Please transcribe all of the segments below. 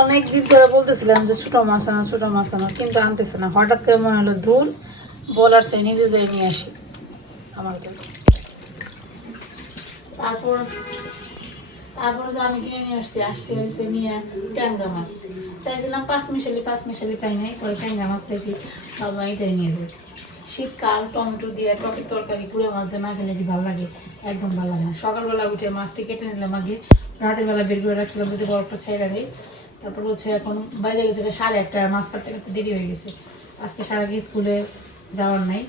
অনেক দিন ধরে বলতেছিলাম যে ছোটো মাছ আনো, ছোটো মাছ আনো, কিন্তু আনতেছে না। হঠাৎ করে মনে হলো ধুল, বলার সে নিজে যাই নিয়ে আসি আমার জন্য। তারপর তারপর যে আমি কিনে নিয়ে আসছি আসছি হয়েছে নিয়ে ট্যাংরা মাছ। চাইছিলাম পাঁচ মিশালি পাঁচ মিশালি পাই নাই, পরে ট্যাংরা মাছ পাইছি, বাবা এটাই নিয়ে যাই শীতকাল, টমেটো দিয়ে টকের তরকারি, কুড়ে মাছ দিয়ে না খেলে কি ভালো লাগে, একদম ভালো লাগে সকালবেলা উঠে মাছটি কেটে নিলাম আগে রাতের বেলা বের করে রাখলাম যদি বরফটা ছেড়ে দেয় তারপর হচ্ছে এখন বাইরে গেছে সাড়ে একটা মাছ কাটতে কাটতে দেরি হয়ে গেছে। আজকে সারা সারাদিন স্কুলে যাওয়ার নাই।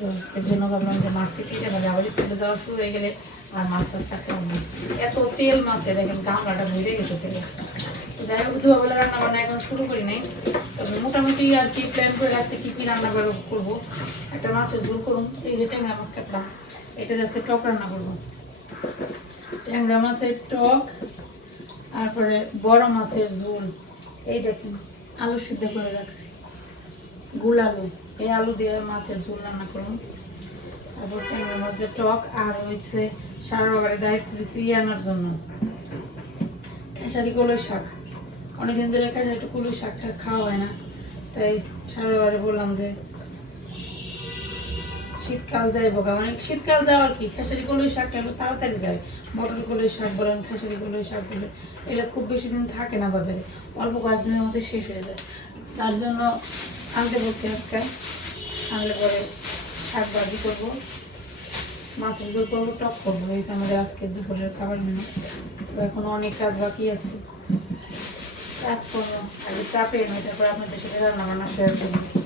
তো এর জন্য ভাবলাম যে মাছটি কেটে ফেলে। আবার স্কুলে যাওয়া শুরু হয়ে গেলে আর মাছ টাছ কাটতে না। এত তেল মাছে, দেখেন গামলাটা ভরে গেছে তেলে। যাই হোক দুপুরবেলা রান্না বান্না এখন শুরু করি নাই। তবে মোটামুটি আর কি প্ল্যান করে রাখছি, কী কী রান্না করে- করব। একটা মাছের ঝোল করুন। এই যে ট্যাংরা মাছ কাটলাম। এটা যাতে টক রান্না করব। ট্যাংরা মাছের টক, তারপরে বড় মাছের ঝোল। এই দেখুন, আলু সিদ্ধ করে রাখছি। গুল আলু, এই আলু দিয়ে মাছের ঝোল রান্না করুন তারপর ট্যাংরা মাছের টক আর হচ্ছে সারা বাবারে দায়িত্ব দিচ্ছি ইয়ে আনার জন্য। খেসারি কলই শাক। অনেকদিন ধরে খেসারি কলই শাকটা খাওয়া হয় না, তাই সারা বাবারে বললাম যে শীতকাল যায় বোকা। মানে শীতকাল যাওয়ার কি? খেসারি, কলই শাকটা হলো তাড়াতাড়ি যায়। মটর কলই শাক বলেন, খেসারি, কলই শাক বলেন, এগুলো খুব বেশি দিন থাকে না বাজারে। অল্প কয়েকদিনের মধ্যে শেষ হয়ে যায়। তার জন্য আনতে বলছি আজকে। আনলে পরে শাক ভাজি করব। মাছের ঝোল করব, টক করব। এই আমাদের আজকে দুপুরের খাবার মেনু। এখনও অনেক কাজ বাকি আছে। কাজ করব আগে চাপে তারপর আপনাদের সাথে রান্না বান্না শেয়ার করব।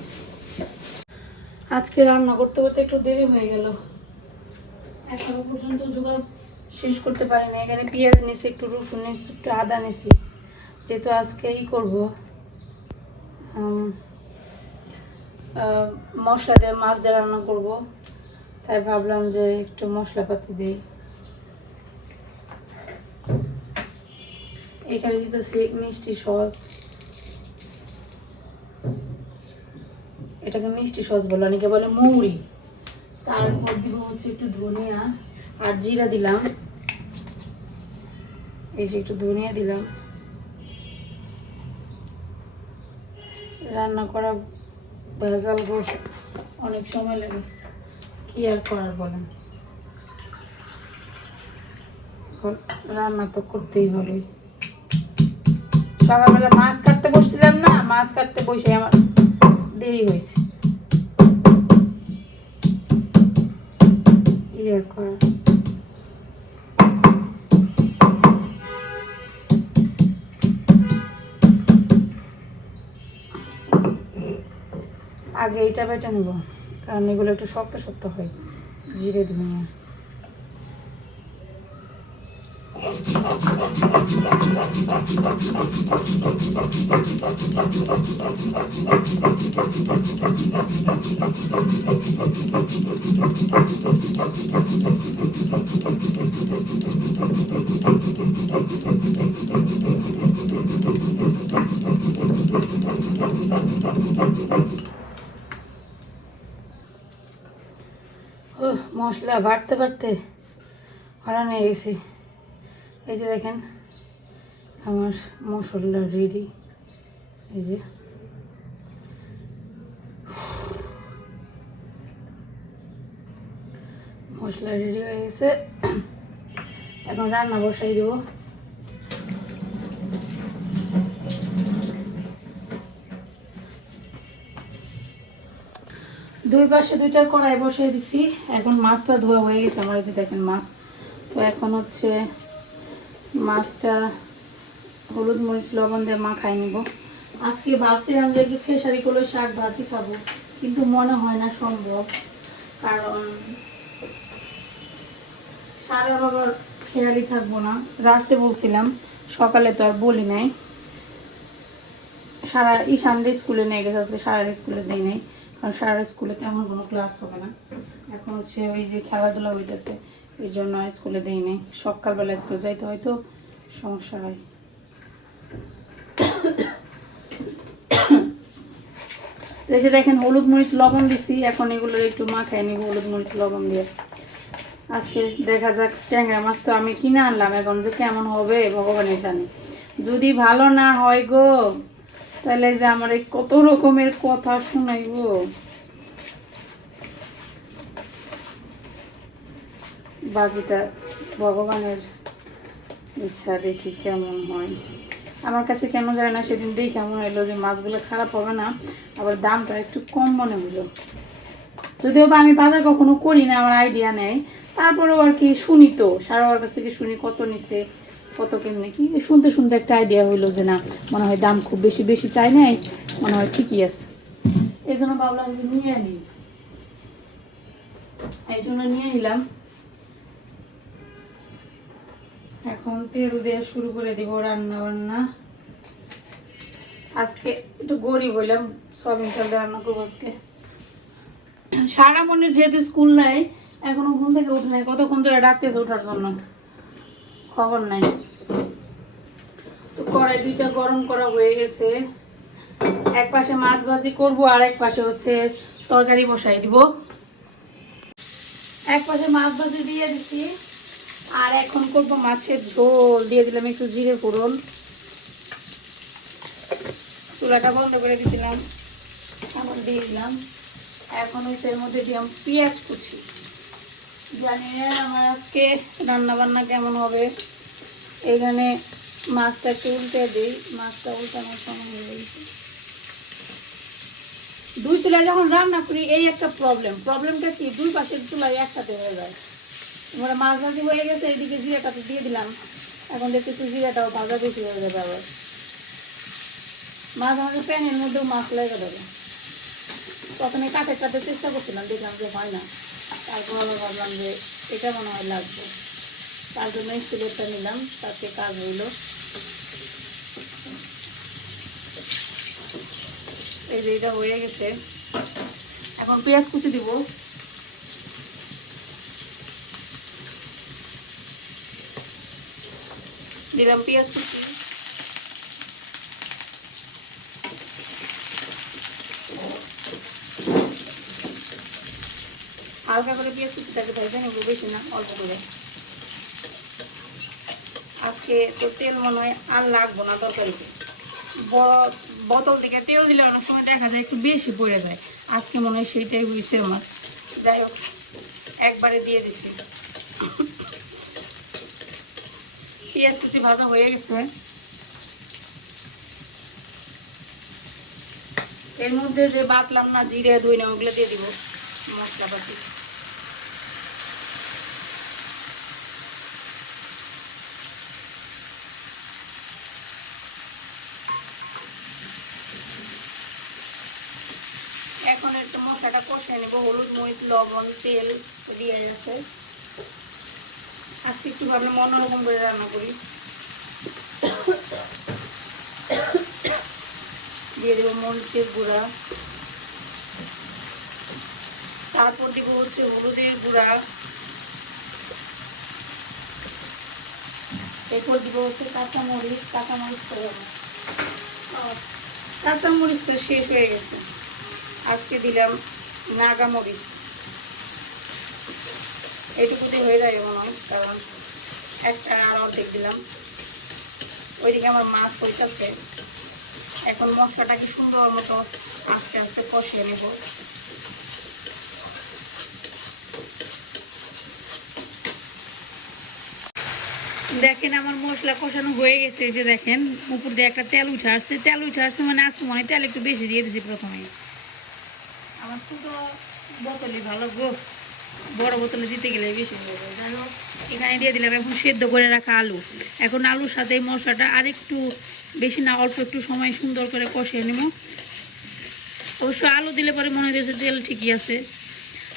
আজকে রান্না করতে করতে একটু দেরি হয়ে গেল। এখনও পর্যন্ত জোগাড় শেষ করতে পারিনি। এখানে পেঁয়াজ নিয়েছি, একটু রসুন নিয়েছি, একটু আদা নিয়েছি। যেহেতু আজকে ই করব মশলা দিয়ে, মাছ দিয়ে রান্না করব। তাই ভাবলাম যে একটু মশলাপাতি দিই। এখানে দিতেছি মিষ্টি সস। এটাকে মিষ্টি সস বলে, অনেকে বলে মৌরি। তারপর দিব হচ্ছে একটু ধনিয়া আর জিরা দিলাম। এই যে একটু ধনিয়া দিলাম। রান্না করা ভেজাল গোস অনেক সময় লাগে। কি আর করার বলেন? রান্না তো করতেই হবে। সকালবেলা মাছ কাটতে বসছিলাম না, মাছ কাটতে বসে আমার দেরি হয়েছে। কি আর করার আগে এইটা বেটে নেব, কারণ এগুলো একটু শক্ত শক্ত হয়, জিরে ধনিয়া ও মশলা বাড়তে বাড়তে হরান হয়ে গেছি এই যে দেখেন, আমার মশলা রেডি এই যে। মশলা রেডি হয়ে গেছে। এখন রান্না বসাই দেবো। দুই পাশে দুইটা কড়াই বসিয়ে দিছি। এখন মাছটা ধোয়া হয়ে গেছে। আমার যে দেখেন মাছ। তো এখন হচ্ছে মাছটা হলুদ মরিচ, লবণ দিয়ে মাখাই নিব। আজকে ভাবছিলাম যে একটু খেসারি করে শাক ভাজি খাব, কিন্তু মনে হয় না সম্ভব, কারণ সারা বাবার খেয়ালই থাকব না। রাত্রে বলছিলাম, সকালে তো আর বলি নাই। সারা ঈশানদের স্কুলে নিয়ে গেছে, আজকে সারা স্কুলে দেয় নাই, কারণ সারা স্কুলে তেমন কোনো ক্লাস হবে না। এখন হচ্ছে ওই যে খেলাধুলা হইতেছে এই জন্য স্কুলে দেয় নাই সকালবেলা স্কুলে যাইতে হয়তো সমস্যা হয়। এই যে দেখেন, হলুদ মরিচ, লবণ দিছি। এখন এগুলো একটু মাখাই নিব, হলুদ মরিচ, লবণ দিয়ে। আজকে দেখা যাক ট্যাংরা মাছ তো আমি কিনে আনলাম। এখন যে কেমন হবে, ভগবানই জানে। যদি ভালো না হয় গো, তাহলে যে আমার কত রকমের কথা শোনাইবো। বাকিটা ভগবানের ইচ্ছা দেখি কেমন হয়। আমার কাছে কেন যায় না, সেদিন দেখি কেমন হলো যে মাছগুলো খারাপ হবে না, আবার দামটা একটু কম মনে হলো যদিও বা আমি বাজার কখনো করি না, আমার আইডিয়া নেই। তারপরেও আর কি শুনি তো সারাবার কাছ থেকে শুনি কত নিছে, কত কেমনি কি, শুনতে শুনতে একটা আইডিয়া হইল যে না, মনে হয় দাম খুব বেশি বেশি চাই নাই, মনে হয় ঠিকই আছে। এই জন্য ভাবলাম যে নিয়ে নিই এই জন্য নিয়ে নিলাম। এখন তেল দিয়ে শুরু করে দিব রান্না বান্না আজকে একটু গরিব হইলাম, সয়াবিন রান্না করব আজকে। সারা মনের যেহেতু স্কুল নাই, এখনও ঘুম থেকে উঠে নাই, কতক্ষণ ধরে ডাকতেছে ওঠার জন্য? খবর নাই। তো কড়াই দুইটা গরম করা হয়ে গেছে। এক পাশে মাছ ভাজি করব, আর এক পাশে হচ্ছে তরকারি বসাই দিব। এক পাশে মাছ ভাজি দিয়ে দিচ্ছি আর এখন করব মাছের ঝোল। দিয়ে দিলাম একটু জিরে ফোড়ন। চুলাটা বন্ধ করে দিয়েছিলাম। এখন দিয়ে দিলাম। এখন হচ্ছে এর মধ্যে দিলাম পেঁয়াজ কুচি। জানি না আমার আজকে রান্না বান্না কেমন হবে। এখানে মাছটা একটু উল্টে দিই। মাছটা উল্টানোর সময় হয়ে গেছে। দুই চুলায় যখন রান্না করি, এই একটা প্রবলেম প্রবলেমটা কি? দুই পাশের চুলায় একসাথে হয়ে যায়। এবারে মাছ ভাজি হয়ে গেছে, এইদিকে জিরাটা তো দিয়ে দিলাম। এখন দেখতেছি জিরাটাও ভাজা বেশি হয়ে যাবে আবার। মাছ আমাকে প্যানের মধ্যেও মাছ লেগে যাবে। প্রথমে কাঠে কাটে চেষ্টা করছিলাম, দেখলাম যে হয় না। তারপর আবার ভাবলাম যে এটা মনে হয় লাগবে। তার জন্য স্টিলেরটা নিলাম, তাতে কাজ হইল। এই যে এটা হয়ে গেছে। এখন পেঁয়াজ কুচি দিব। দিলাম পেঁয়াজ কুচি। হালকা করে পেঁয়াজ কুচিটাকে ভাজতে নেব, বেশি না, অল্প করে। আজকে তো তেল মনে হয় আর লাগবো না তরকারিতে। বোতল থেকে তেল দিলে অনেক সময় দেখা যায় একটু বেশি পড়ে যায়। আজকে মনে হয় সেইটাই হয়েছে আমার। যাই হোক, একবারে দিয়ে দিচ্ছি। পেঁয়াজ কুচি ভাজা হয়ে গেছে। এর মধ্যে যে বাটলাম না জিরে ধুই না ওগুলো দিয়ে দিব। মশলাপাতি। এখন একটু মশলাটা কষে নেব। হলুদ, মরিচ, লবণ, তেল দিয়ে আছে। আজকে একটু ভাবলাম অন্যরকম করে রান্না করি। দিয়ে দেবো মরিচের গুঁড়া। তারপর দিব হচ্ছে হলুদের গুঁড়া। এরপর দিব হচ্ছে কাঁচামরিচ কাঁচামরিচ করে কাঁচামরিচ তো শেষ হয়ে গেছে। আজকে দিলাম নাগা মরিচ এইটুকুতে হয়ে যাবে মনে হয় কারণ একটা আর অর্ধেক দিলাম। ওইদিকে আমার মাছ পরিচাচ্ছে এখন মশলাটাকে সুন্দর মতো আস্তে আস্তে কষিয়ে নেব। দেখেন আমার মশলা কষানো হয়ে গেছে এই যে দেখেন উপর দিয়ে একটা তেল উঠে আসছে। তেল উঠে আসছে মানে আসছে মনে তেল একটু বেশি দিয়ে দিয়েছি প্রথমে। আমার ছোটো বোতলই ভালো গো। বড় বোতলে দিতে গেলে বেশি হোক এখানে দিয়ে দিলাম এখন সেদ্ধ করে রাখা আলু। এখন আলুর সাথে এই মশলাটা আরেকটু বেশি না, অল্প একটু সময় সুন্দর করে কষিয়ে নেব। অবশ্য আলু দিলে পরে মনে হয়েছে তেল ঠিকই আছে।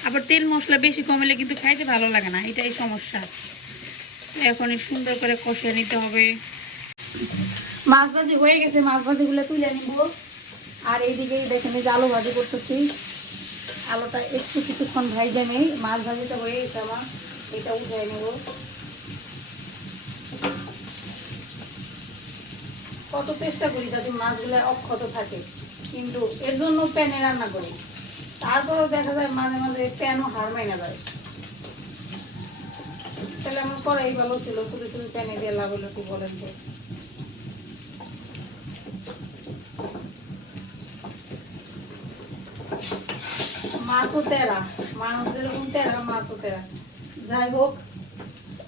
আবার তেল মশলা বেশি কমলে কিন্তু খাইতে ভালো লাগে না, এটাই সমস্যা। এখন সুন্দর করে কষিয়ে নিতে হবে। মাছ ভাজি হয়ে গেছে, মাছ ভাজিগুলো তুলে নিব। আর এইদিকেই দেখেন যে আলু ভাজি করতেছি। আলুটা একটু কিছুক্ষণ ভাইজে নেই, মাছ ভাজিটা হয়ে গেছে আমার, এটা উঠে নেব। কত চেষ্টা করি যাতে মাছগুলো অক্ষত থাকে, কিন্তু এর জন্য প্যানে রান্না করি। তারপরেও দেখা যায় মাঝে মাঝে প্যানও হার মাইনা যায়। তাহলে আমার করাই ভালো ছিল, শুধু শুধু প্যানে দিয়ে লাভ হলো কি বলেন তো। মাছও তেরা। মানুষ যেরকম তেরা মাছও তেরা। যাই হোক,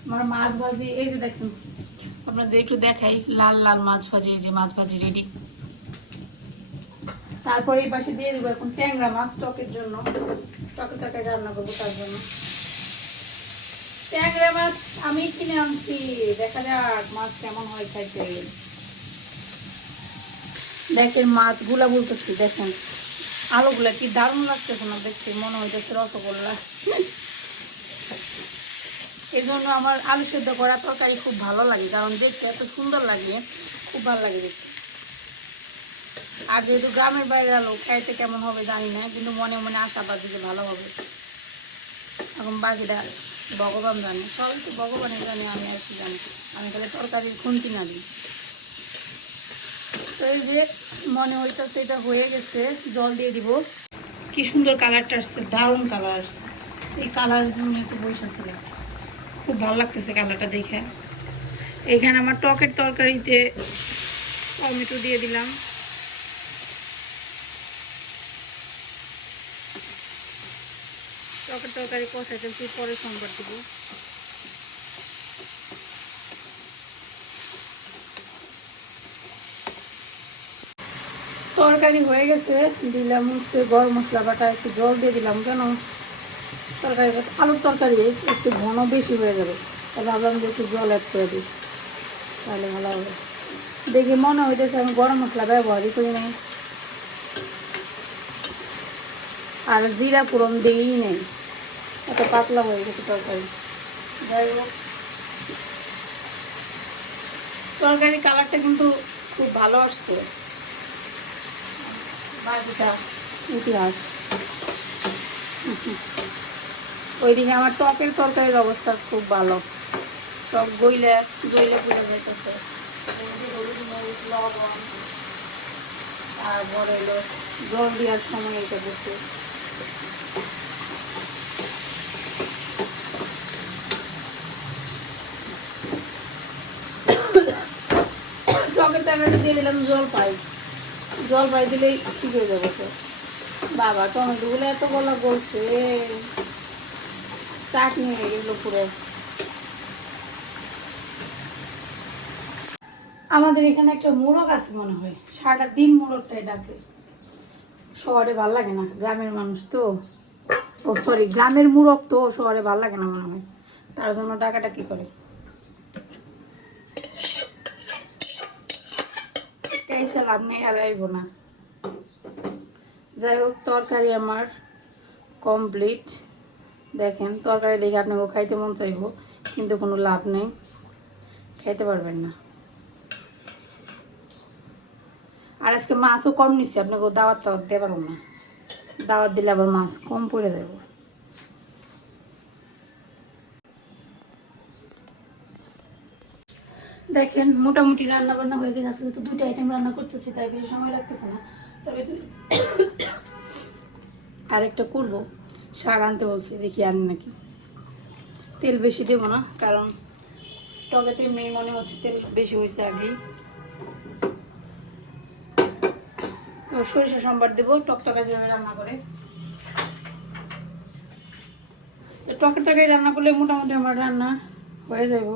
আমার মাছ ভাজি, এই যে দেখুন, আপনাদের একটু দেখাই, লাল লাল মাছ ভাজি, এই যে মাছ ভাজি রেডি তারপরে এই পাশে দিয়ে দেবো এখন ট্যাংরা মাছ, টকের জন্য। টকে তরকারি রান্না করব তার জন্য। ট্যাংরা মাছ আমি কিনে আনছি। দেখা যাক মাছ কেমন হয় খাইতে। দেখেন মাছ মাছগুলা বলতেছি, দেখেন। আলুগুলা কি দারুণ লাগতেছে না দেখতে? মনে হইতেছে রসগোল্লা। এই জন্য আমার আলু সেদ্ধ করা তরকারি খুব ভালো লাগে, কারণ দেখতে এত সুন্দর লাগে, খুব ভালো লাগে দেখতে। আর যেহেতু গ্রামের বাইরে আলু খাইতে কেমন হবে জানি না, কিন্তু মনে মনে আশাবাদ যে ভালো হবে। এখন বাকিটা ভগবান জানে, সবাই তো ভগবানের জানে, আমি আর কি জানি। আমি তাহলে তরকারির খুন্তি না দিই। তো এই যে মনে হইতেছে এটা হয়ে গেছে জল দিয়ে দিব। কি সুন্দর কালারটা আসছে দারুণ কালার আসছে। এই কালারের জন্য একটু বসেছিল খুব ভালো লাগতেছে কালারটা দেখে। এখানে আমার টকের তরকারিতে টমেটো দিয়ে দিলাম। টকের তরকারি কষাই পরে সম্বার দিব। তরকারি হয়ে গেছে। দিলাম হচ্ছে গরম মশলা বাটা, একটু জল দিয়ে দিলাম কেন? তরকারি আলুর তরকারি, একটু ঘন বেশি হয়ে যাবে। তাহলে ভাবলাম যে একটু জল অ্যাড করে দিই। তাহলে ভালো হবে। দেখি মনে হইতেছে আমি গরম মশলা ব্যবহারই করি নাই। আর জিরা পুরন দিই নেই। এত পাতলা হয়ে গেছে তরকারি। যাই হোক। তরকারি কালারটা কিন্তু খুব ভালো আসছে। ওইদিকে আমার টকের তরকারির অবস্থা খুব ভালো। টক গইলে গইলে যাইতেছে। হলুদ লবণ তারপরে জল দেওয়ার সময় এটা টকের তরকারিটা দিয়ে দিলাম জল পাই। জল পাই দিলেই ঠিক হয়ে যাবে তো। বাবা, টমেটোগুলো এত বলা বলছে চাটনি হয়ে গেল পুরো। আমাদের এখানে একটা মোরগ আছে মনে হয়। সারাটা দিন মোরগটাই ডাকে। শহরে ভালো লাগে না, গ্রামের মানুষ তো। ও সরি গ্রামের মোরগ তো শহরে ভালো লাগে না মনে হয়। তার জন্য ডাকাটা কি করে। কেসে লাভ নেই আর আইব না। যাই হোক, তরকারি আমার কমপ্লিট দেখেন, তরকারি দেখে আপনাকে খাইতে মন চাইব, কিন্তু কোনো লাভ নেই। খাইতে পারবেন না। আর আজকে মাছও কম নিচ্ছি আপনাকে দাওয়াত টাওয়াত পারব না। দাওয়াত দিলে আবার মাছ কম পড়ে যাব। দেখেন, মোটামুটি রান্না বান্না হয়ে গেছে, আজকে তো দুটো আইটেম রান্না করতেছি, তাই বেশি সময় লাগতেছে না। তবে আরেকটা করব। শাক আনতে বলছি, দেখি আনি নাকি। তেল বেশি দেবো না, কারণ টকেতে মেয়ে মনে হচ্ছে তেল বেশি হয়েছে আগেই। তো সরিষা সম্বার দেবো, টক তরকারি যেভাবে রান্না করে। তো টকের তরকারি রান্না করলে মোটামুটি আমার রান্না হয়ে যাব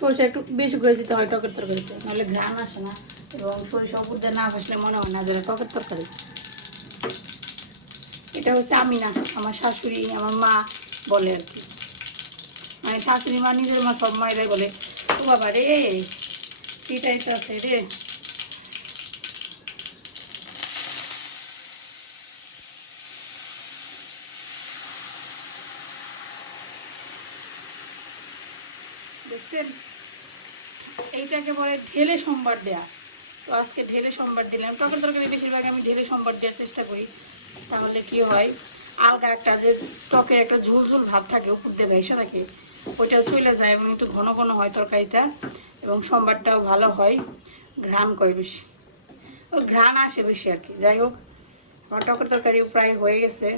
সরিষা একটু বেশি করে দিতে হয়, টকের তরকারিতে নাহলে ঘ্রাণ আসে না এবং সরিষা উপর দিয়ে না ভাসলে মনে হয় না যে টকের তরকারি। এটা হচ্ছে আমি না, আমার শাশুড়ি, আমার মা বলে আর কি। মানে শাশুড়ি মা নিজের মা, সব মায়েরাই বলে, ও বাবা রে সেটাই তো আছে রে। দেখছেন? এইটাকে বলে ঢেলে সম্বার দেয়া। তো আজকে ঢেলে সম্বার দিলাম। টকের তরকারি বেশিরভাগ আমি ঢেলে সম্বার দেওয়ার চেষ্টা করি। তাহলে কি হয়? আলগা একটা যে টকের একটা ঝুল ঝুল ভাব থাকে, উপর দিয়ে ভেসে থাকে ওইটা চলে যায় এবং একটু ঘন ঘন হয় তরকারিটা এবং সম্বারটাও ভালো হয়, ঘ্রাণ করে বেশি। ওই ঘ্রাণ আসে বেশি আর কি। যাই হোক, আমার টকের তরকারি প্রায় হয়ে গেছে।